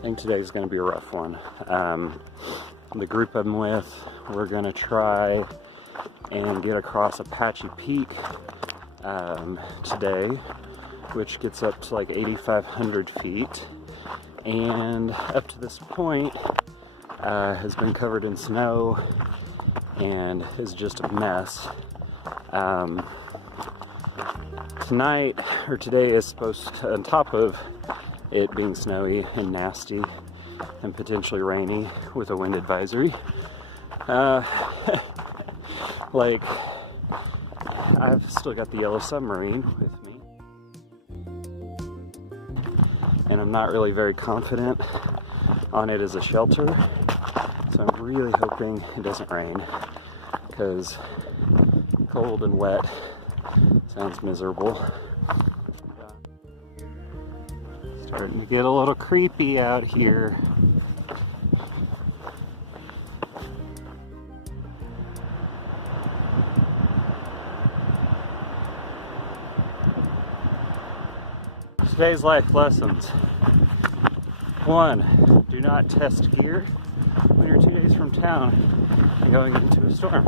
I think today's going to be a rough one. The group I'm with, we're going to try and get across Apache Peak today, which gets up to like 8,500 feet, and up to this point has been covered in snow and is just a mess. Tonight, or today, is supposed to, on top of it being snowy and nasty and potentially rainy with a wind advisory, like, I've still got the yellow submarine with me, and I'm not really very confident on it as a shelter, so I'm really hoping it doesn't rain, because cold and wet sounds miserable. Starting to get a little creepy out here. Today's life lessons. 1, do not test gear when you're 2 days from town and going into a storm.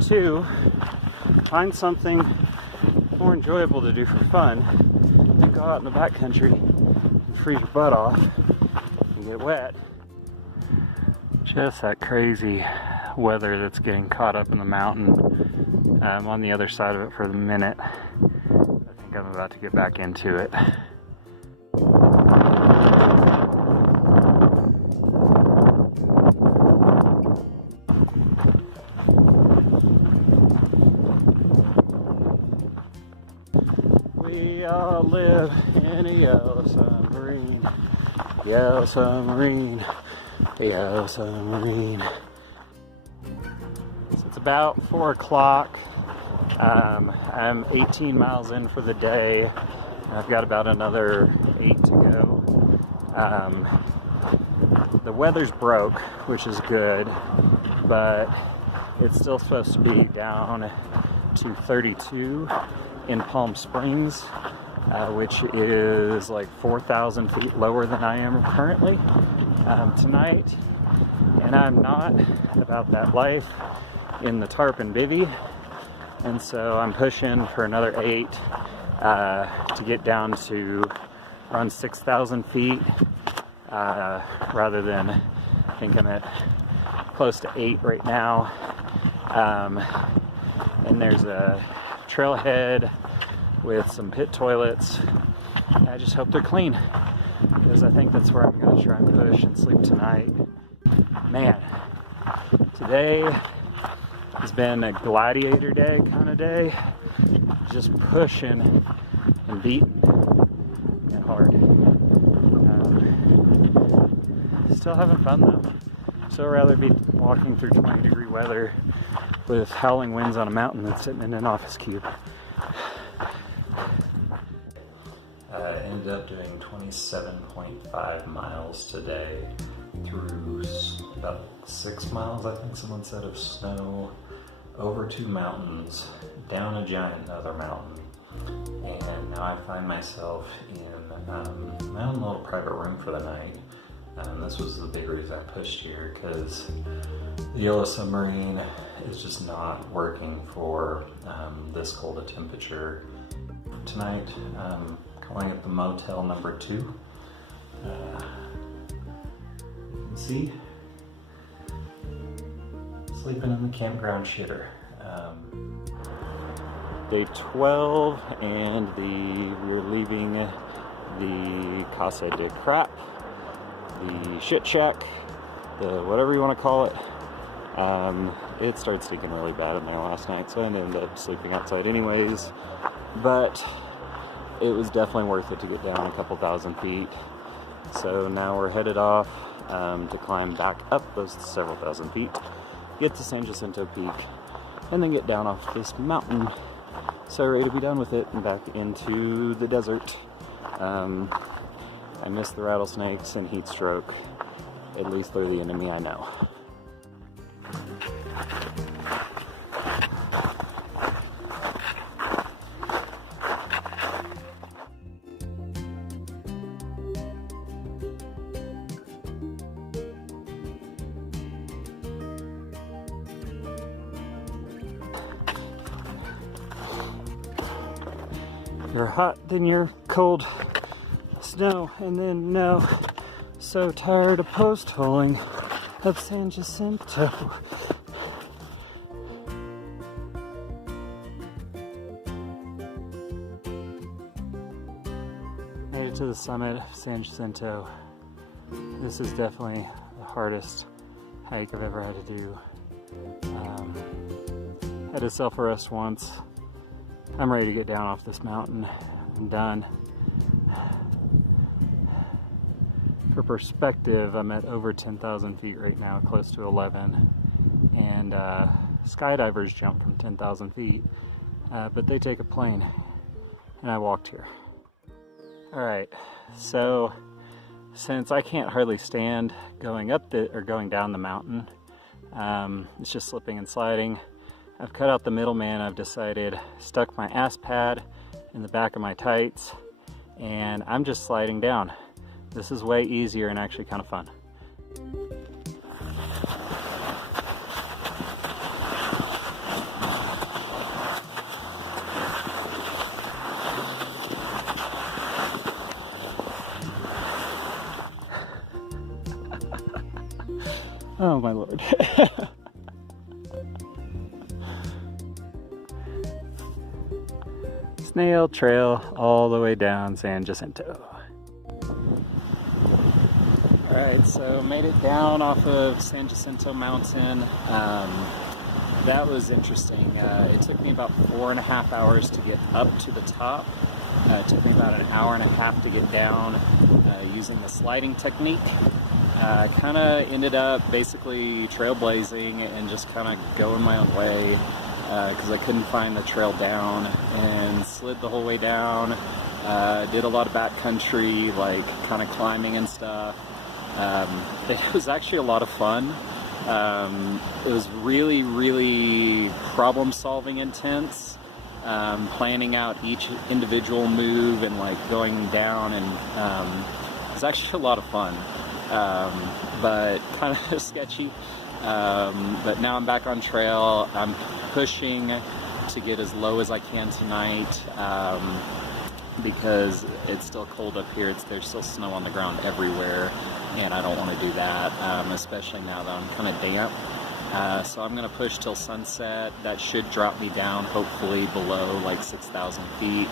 2, find something more enjoyable to do for fun than go out in the backcountry and freeze your butt off and get wet. Just that crazy weather that's getting caught up in the mountain. I'm on the other side of it for the minute. I think I'm about to get back into it. We all live in a yellow submarine, yellow submarine, yellow submarine. So it's about 4 o'clock. I'm 18 miles in for the day. I've got about another 8 to go. The weather's broke, which is good, but it's still supposed to be down to 32 in Palm Springs, which is like 4,000 feet lower than I am currently tonight. And I'm not about that life in the tarp and bivvy. And so I'm pushing for another 8 to get down to around 6,000 feet, rather than, I think I'm at close to 8 right now. And there's a trailhead with some pit toilets. I just hope they're clean, because I think that's where I'm going to try and push and sleep tonight. Man, today has been a gladiator day kind of day, just pushing and beating and hard. Still having fun though. Still rather be walking through 20-degree weather with howling winds on a mountain than sitting in an office cube. Ended up doing 27.5 miles today through about 6 miles, I think someone said, of snow, over 2 mountains, down a giant other mountain, and now I find myself in my own little private room for the night. This was the big reason I pushed here, because the yellow submarine is just not working for this cold a temperature. Tonight, calling it the motel number 2. You can see, sleeping in the campground shitter. Day 12, and we're leaving the Casa de Crap, the shit shack, the whatever you want to call it. It started stinking really bad in there last night, so I ended up sleeping outside anyways, but it was definitely worth it to get down a couple thousand feet. So now we're headed off to climb back up those several thousand feet, get to San Jacinto Peak, and then get down off this mountain. So ready to be done with it and back into the desert. I miss the rattlesnakes and heat stroke. At least they're the enemy I know. You're hot, then you're cold. Snow, and then no. So tired of post holing up San Jacinto. Made it to the summit of San Jacinto. This is definitely the hardest hike I've ever had to do. Had a self-arrest once. I'm ready to get down off this mountain. I'm done. For perspective, I'm at over 10,000 feet right now, close to 11. And skydivers jump from 10,000 feet, but they take a plane. And I walked here. All right, so since I can't hardly stand going up or going down the mountain, it's just slipping and sliding. I've cut out the middleman. I've decided, stuck my ass pad in the back of my tights, and I'm just sliding down. This is way easier and actually kind of fun. Oh my lord. Snail trail all the way down San Jacinto. Alright, so made it down off of San Jacinto Mountain. That was interesting. It took me about 4.5 hours to get up to the top. It took me about 1.5 hours to get down using the sliding technique. Kind of ended up basically trailblazing and just kind of going my own way because I couldn't find the trail down, and slid the whole way down. Did a lot of backcountry, like kind of climbing and stuff. It was actually a lot of fun. It was really, really problem-solving intense. Planning out each individual move and like going down, and it was actually a lot of fun. But kind of sketchy. But now I'm back on trail. I'm pushing to get as low as I can tonight because it's still cold up here. There's still snow on the ground everywhere, and I don't want to do that, especially now that I'm kind of damp. So I'm going to push till sunset. That should drop me down, hopefully below like 6,000 feet,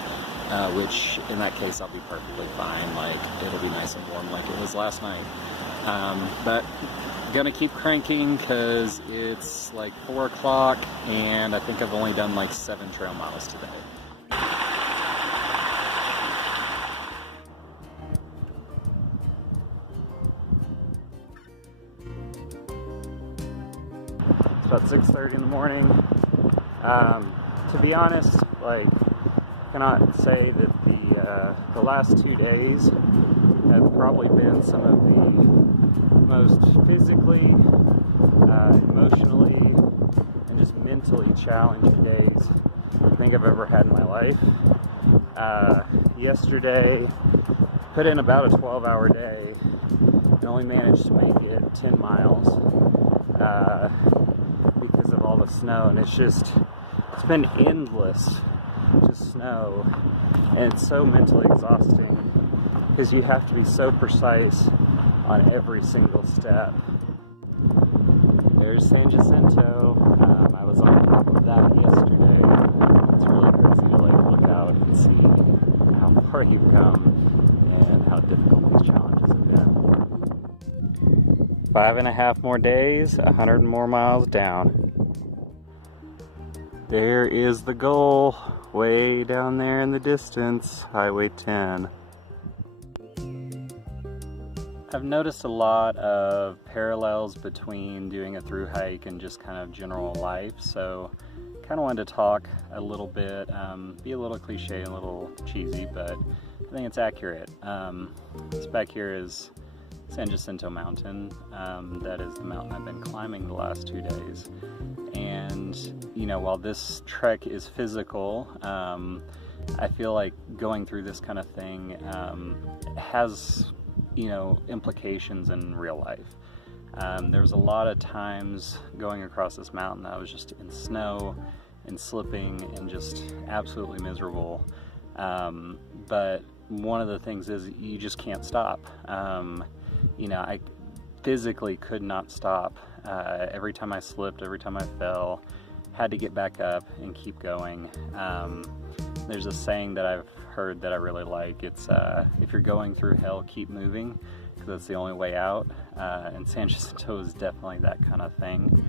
which in that case I'll be perfectly fine. Like, it'll be nice and warm like it was last night. But gonna keep cranking because it's like 4 o'clock and I think I've only done like 7 trail miles today. It's about 6:30 in the morning. To be honest, like, I cannot say that the last 2 days have probably been some of the most physically, emotionally, and just mentally challenging days I think I've ever had in my life. Yesterday, put in about a 12-hour day and only managed to make it 10 miles because of all the snow, and it's been endless, just snow, and it's so mentally exhausting because you have to be so precise on every single step. There's San Jacinto. I was on top of that yesterday. It's really crazy to like look out and see how far you've come and how difficult these challenges have been. 5.5 more days, 100 more miles down. There is the goal, way down there in the distance, Highway 10. I've noticed a lot of parallels between doing a through hike and just kind of general life, so kind of wanted to talk a little bit, be a little cliche, a little cheesy, but I think it's accurate. This back here is San Jacinto Mountain. That is the mountain I've been climbing the last 2 days. And, you know, while this trek is physical, I feel like going through this kind of thing has, you know, implications in real life. There was a lot of times going across this mountain I was just in snow and slipping and just absolutely miserable. But one of the things is you just can't stop. You know, I physically could not stop. Every time I slipped, every time I fell, had to get back up and keep going. There's a saying that I've heard that I really like. It's if you're going through hell, keep moving, because that's the only way out. And San Jacinto is definitely that kind of thing.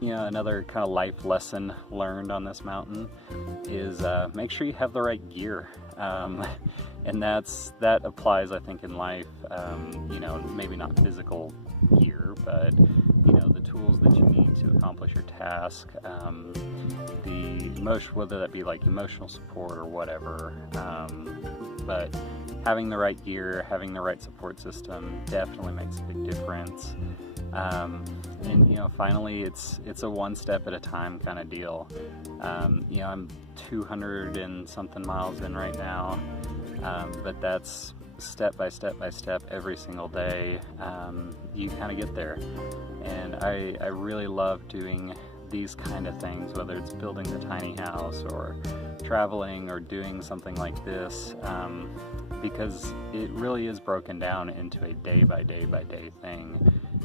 You know, another kind of life lesson learned on this mountain is make sure you have the right gear. And that applies, I think, in life. You know, maybe not physical gear, but you know, the tools that you need to accomplish your task, whether that be like emotional support or whatever, but having the right gear, having the right support system definitely makes a big difference. And you know, finally, it's a one step at a time kind of deal. You know, I'm 200 and something miles in right now, but that's step by step by step every single day. You kind of get there, and I really love doing these kind of things, whether it's building the tiny house or traveling or doing something like this, because it really is broken down into a day by day by day thing.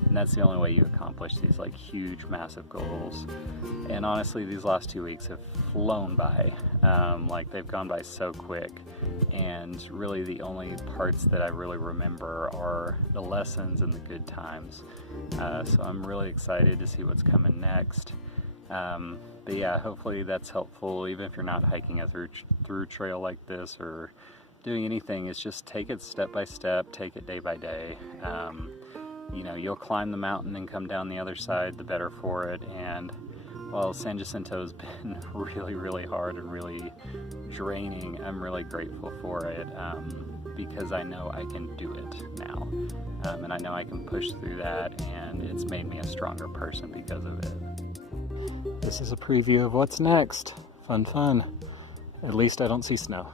And that's the only way you accomplish these like huge, massive goals. And honestly, these last 2 weeks have flown by. Like they've gone by so quick. And really the only parts that I really remember are the lessons and the good times. So I'm really excited to see what's coming next. But yeah, hopefully that's helpful, even if you're not hiking a through trail like this or doing anything. It's just take it step by step, take it day by day. You know, you'll climb the mountain and come down the other side, the better for it. And while San Jacinto has been really, really hard and really draining, I'm really grateful for it, because I know I can do it now. And I know I can push through that, and it's made me a stronger person because of it. This is a preview of what's next. Fun, fun. At least I don't see snow.